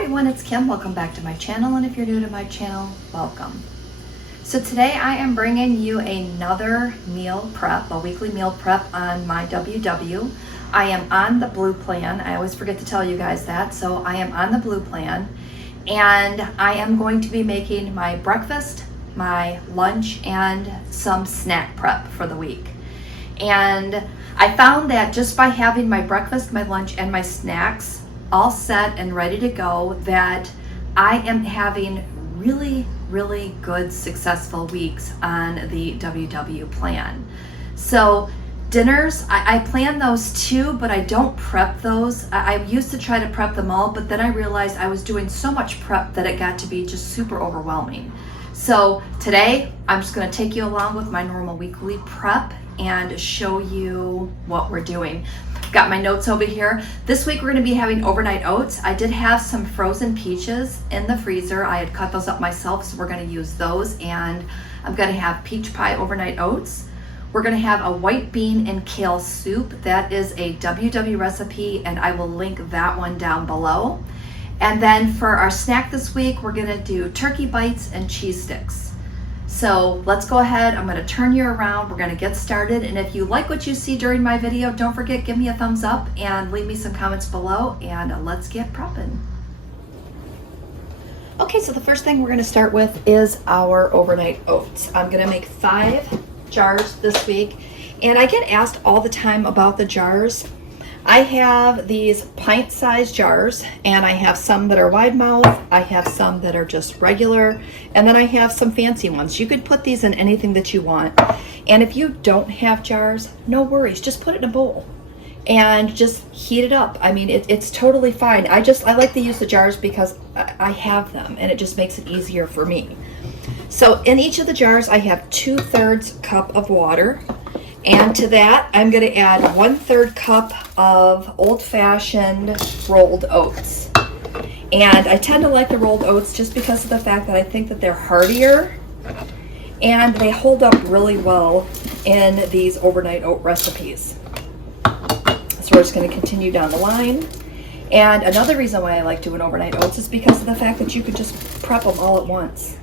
everyone, it's Kim. Welcome back to my channel, and if you're new to my channel, welcome. So today I am bringing you another meal prep, a weekly meal prep on MyWW. I am on the blue plan. I always forget to tell you guys that. So I am on the blue plan, and I am going to be making my breakfast, my lunch, and some snack prep for the week. And I found that just by having my breakfast, my lunch, and my snacks all set and ready to go, that I am having really good successful weeks on the WW plan. So dinners, I plan those too, but I don't prep those. I used to try to prep them all, but then I realized I was doing so much prep that it got to be just super overwhelming. So today I'm just going to take you along with my normal weekly prep and show you what we're doing. Got my notes over here. This week we're going to be having overnight oats. I did have some frozen peaches in the freezer. I had cut those up myself, so we're going to use those. And I'm going to have peach pie overnight oats. We're going to have a white bean and kale soup. That is a WW recipe, and I will link that one down below. And then for our snack this week, we're going to do turkey bites and cheese sticks. So let's go ahead. I'm going to turn you around. We're going to get started. And if you like what you see during my video, don't forget, give me a thumbs up and leave me some comments below, and let's get prepping. Okay, so the first thing we're going to start with is our overnight oats. I'm going to make 5 jars this week, and I get asked all the time about the jars. I have these pint-sized jars, and I have some that are wide mouth, I have some that are just regular, and then I have some fancy ones. You could put these in anything that you want. And if you don't have jars, no worries, just put it in a bowl and just heat it up. I mean, it's totally fine. I like to use the jars because I have them, and it just makes it easier for me. So in each of the jars, I have 2/3 cup of water. And to that, I'm going to add 1/3 cup of old-fashioned rolled oats. And I tend to like the rolled oats just because of the fact that I think that they're heartier and they hold up really well in these overnight oat recipes. So we're just going to continue down the line. And another reason why I like doing overnight oats is because of the fact that you could just prep them all at once.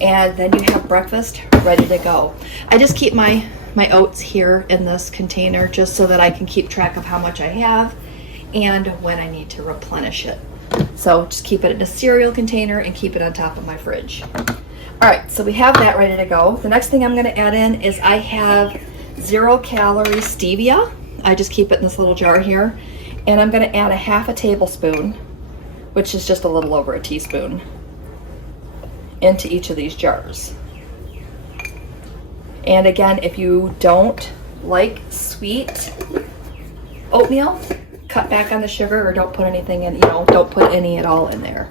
And then you have breakfast ready to go. I just keep my oats here in this container just so that I can keep track of how much I have and when I need to replenish it. So just keep it in a cereal container and keep it on top of my fridge. All right, so we have that ready to go. The next thing I'm going to add in is I have 0-calorie stevia. I just keep it in this little jar here, and I'm going to add a 1/2 tablespoon, which is just a little over a teaspoon, into each of these jars. And again, if you don't like sweet oatmeal, cut back on the sugar or don't put anything in, don't put any at all in there.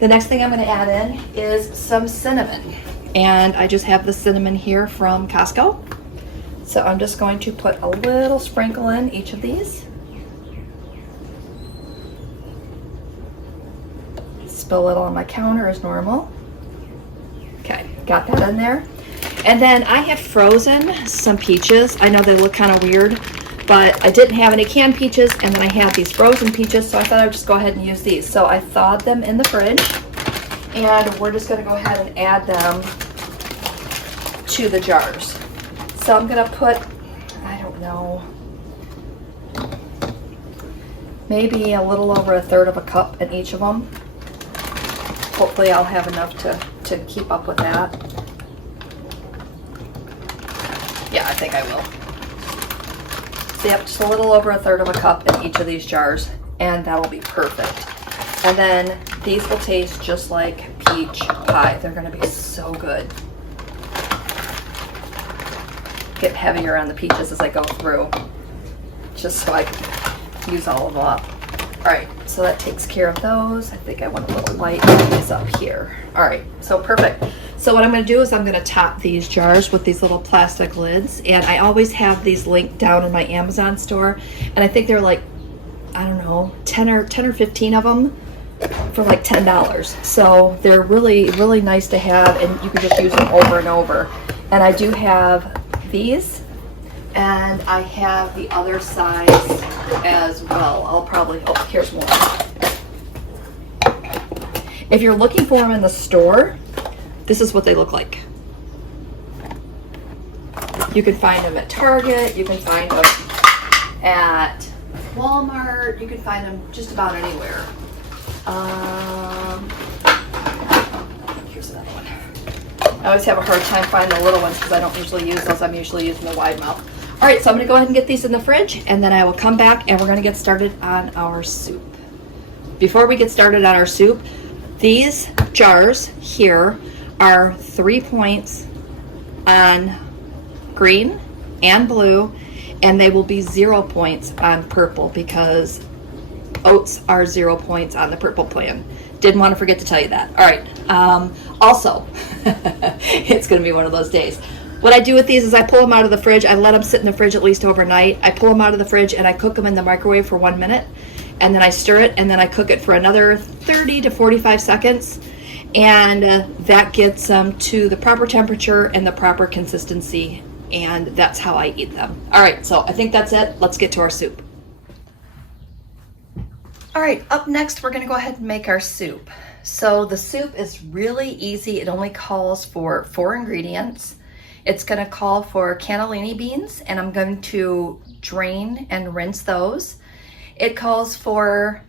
The next thing I'm going to add in is some cinnamon. And I just have the cinnamon here from Costco. So I'm just going to put a little sprinkle in each of these. Spill a little on my counter as normal. Okay, got that in there. And then I have frozen some peaches. I know they look kind of weird, but I didn't have any canned peaches, and then I have these frozen peaches, so I thought I would just go ahead and use these. So I thawed them in the fridge, and we're just going to go ahead and add them to the jars. So I'm going to put, I don't know, maybe a little over 1/3 cup in each of them. Hopefully I'll have enough to keep up with that. Yeah, I think I will. So yep, just a little over 1/3 cup in each of these jars, and that'll be perfect. And then these will taste just like peach pie. They're gonna be so good. Get heavier on the peaches as I go through, just so I can use all of them up. All right, so that takes care of those. I think I want a little light on these up here. All right, so perfect. So what I'm going to do is I'm going to top these jars with these little plastic lids, and I always have these linked down in my Amazon store, and I think they're like, I don't know, 10 or 15 of them for like $10. So they're really nice to have, and you can just use them over and over. And I do have these, and I have the other size as well. I'll probably, oh, here's one. If you're looking for them in the store, this is what they look like. You can find them at Target, you can find them at Walmart, you can find them just about anywhere. Here's another one. I always have a hard time finding the little ones because I don't usually use those. I'm usually using the wide mouth. All right, so I'm gonna go ahead and get these in the fridge, and then I will come back and we're gonna get started on our soup. Before we get started on our soup, these jars here are 3 points on green and blue, and they will be 0 points on purple because oats are 0 points on the purple plan. Didn't want to forget to tell you that. All right. Also, it's going to be one of those days. What I do with these is I pull them out of the fridge. I let them sit in the fridge at least overnight. I pull them out of the fridge and I cook them in the microwave for 1 minute, and then I stir it, and then I cook it for another 30 to 45 seconds, and that gets them to the proper temperature and the proper consistency, and that's how I eat them. All right, so I think that's it. Let's get to our soup. All right, up next, we're gonna go ahead and make our soup. So the soup is really easy. It only calls for 4 ingredients. It's gonna call for cannellini beans, and I'm going to drain and rinse those. It calls for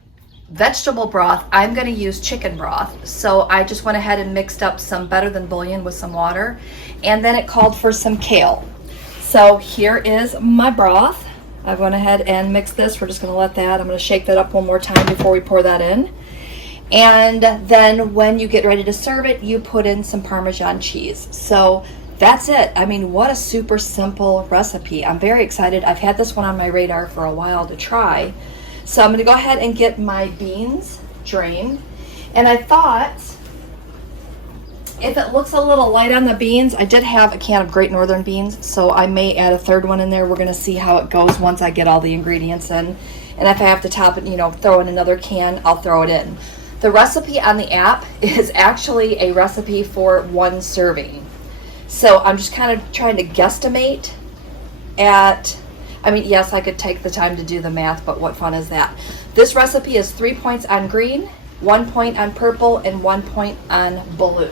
vegetable broth. I'm gonna use chicken broth. So I just went ahead and mixed up some Better Than bouillon with some water. And then it called for some kale. So here is my broth. I went ahead and mixed this. We're just gonna let that, I'm gonna shake that up one more time before we pour that in. And then when you get ready to serve it, you put in some Parmesan cheese. So that's it. I mean, what a super simple recipe. I'm very excited. I've had this one on my radar for a while to try. So I'm gonna go ahead and get my beans drained. And I thought, if it looks a little light on the beans, I did have a can of Great Northern beans, so I may add a third one in there. We're gonna see how it goes once I get all the ingredients in. And if I have to top it, throw in another can, I'll throw it in. The recipe on the app is actually a recipe for 1 serving. So I'm just kind of trying to guesstimate at, yes, I could take the time to do the math, but what fun is that? This recipe is 3 points on green, 1 point on purple, and 1 point on blue.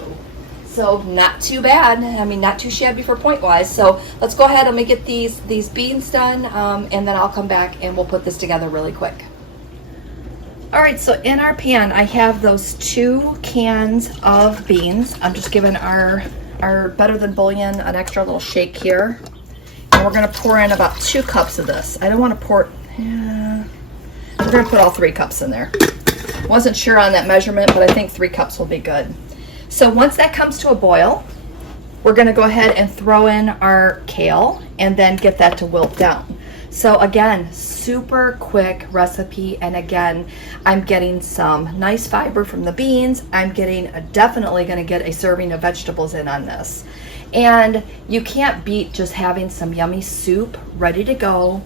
So not too bad. Not too shabby for point-wise. So let's go ahead and we get these beans done, and then I'll come back and we'll put this together really quick. All right, so in our pan, I have those 2 cans of beans. I'm just giving our Better Than bouillon an extra little shake here. And we're gonna pour in about 2 cups of this. I don't wanna pour, we're gonna put all 3 cups in there. Wasn't sure on that measurement, but I think 3 cups will be good. So once that comes to a boil, we're gonna go ahead and throw in our kale and then get that to wilt down. So again, super quick recipe, and again, I'm getting some nice fiber from the beans. I'm definitely gonna get a serving of vegetables in on this. And you can't beat just having some yummy soup ready to go,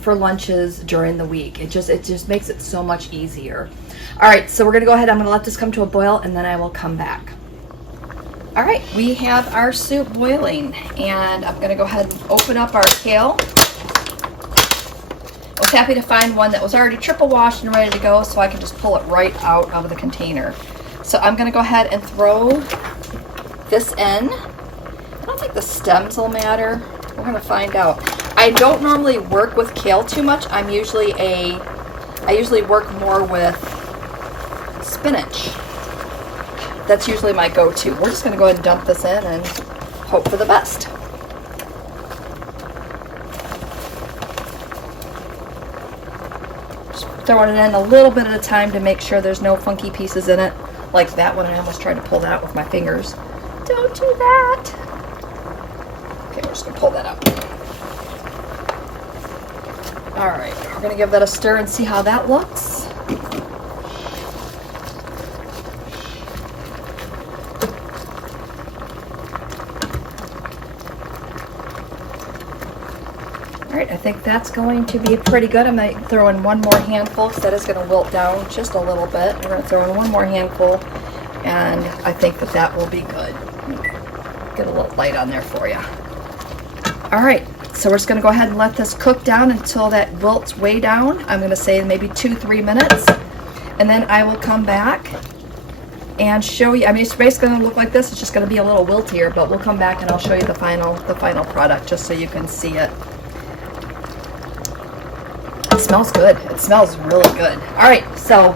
for lunches during the week. It just makes it so much easier. All right, so we're gonna go ahead, I'm gonna let this come to a boil, and then I will come back. All right, we have our soup boiling, and I'm gonna go ahead and open up our kale. I was happy to find one that was already triple washed and ready to go, so I can just pull it right out of the container. So I'm gonna go ahead and throw this in. I don't think the stems will matter. We're gonna find out. I don't normally work with kale too much. I usually work more with spinach. That's usually my go-to. We're just gonna go ahead and dump this in and hope for the best. Just throwing it in a little bit at a time to make sure there's no funky pieces in it. Like that one, I almost tried to pull that out with my fingers. Don't do that. Okay, we're just gonna pull that out. All right, we're gonna give that a stir and see how that looks. All right, I think that's going to be pretty good. I'm gonna throw in 1 more handful because that is gonna wilt down just a little bit. We're gonna throw in 1 more handful, and I think that will be good. Get a little light on there for you. All right, so we're just gonna go ahead and let this cook down until that wilts way down. I'm gonna say maybe 2-3 minutes, and then I will come back and show you. I mean, it's basically going to look like this. It's just going to be a little wiltier, but we'll come back and I'll show you the final product just so you can see it. It smells good. It smells really good. All right, so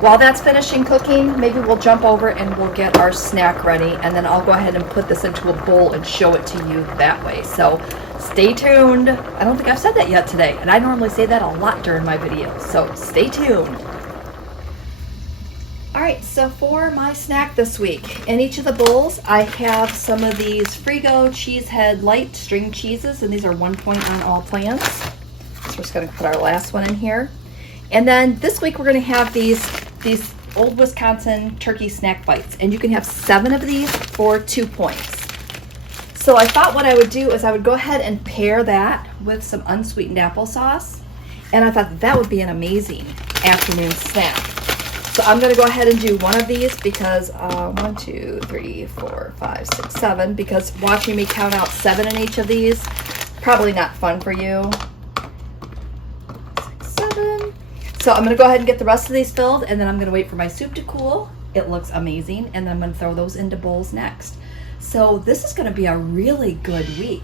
while that's finishing cooking, maybe we'll jump over and we'll get our snack ready, and then I'll go ahead and put this into a bowl and show it to you that way. So stay tuned. I don't think I've said that yet today, and I normally say that a lot during my videos, so stay tuned. All right, so for my snack this week, in each of the bowls, I have some of these Frigo Cheesehead Light String Cheeses, and these are 1 point on all plans. So we're just gonna put our last one in here. And then this week we're gonna have these Old Wisconsin Turkey Snack Bites, and you can have 7 of these for 2 points. So I thought what I would do is I would go ahead and pair that with some unsweetened applesauce, and I thought that would be an amazing afternoon snack. So I'm gonna go ahead and do one of these because 1, 2, 3, 4, 5, 6, 7, because watching me count out 7 in each of these, probably not fun for you. 6, 7. So I'm gonna go ahead and get the rest of these filled, and then I'm gonna wait for my soup to cool. It looks amazing, and then I'm gonna throw those into bowls next. So this is gonna be a really good week.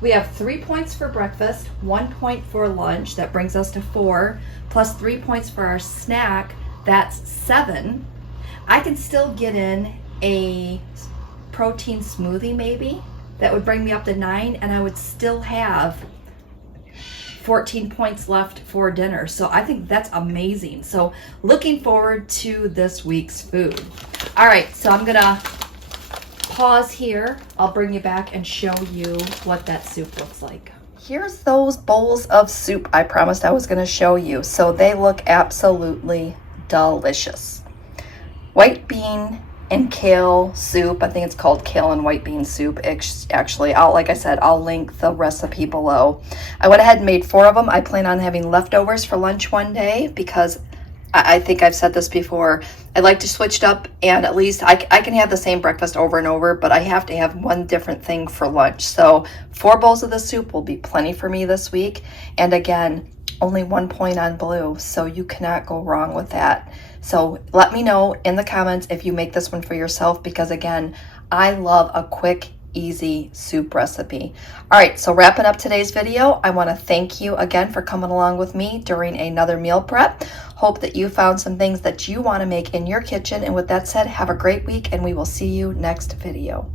We have 3 points for breakfast, 1 point for lunch, that brings us to 4, plus 3 points for our snack, that's 7. I can still get in a protein smoothie maybe, that would bring me up to 9, and I would still have 14 points left for dinner. So I think that's amazing. So looking forward to this week's food. All right, so I'm gonna pause here. I'll bring you back and show you what that soup looks like. Here's those bowls of soup I promised I was gonna show you. So they look absolutely delicious. White bean and kale soup. I think it's called kale and white bean soup. Actually, like I said, I'll link the recipe below. I went ahead and made 4 of them. I plan on having leftovers for lunch one day because I think I've said this before. I like to switch it up, and at least I can have the same breakfast over and over, but I have to have one different thing for lunch. So 4 bowls of the soup will be plenty for me this week. And again, only 1 point on blue, so you cannot go wrong with that. So let me know in the comments if you make this one for yourself, because again, I love a quick, easy soup recipe. All right, so wrapping up today's video, I want to thank you again for coming along with me during another meal prep. Hope that you found some things that you want to make in your kitchen. And with that said, have a great week, and we will see you next video.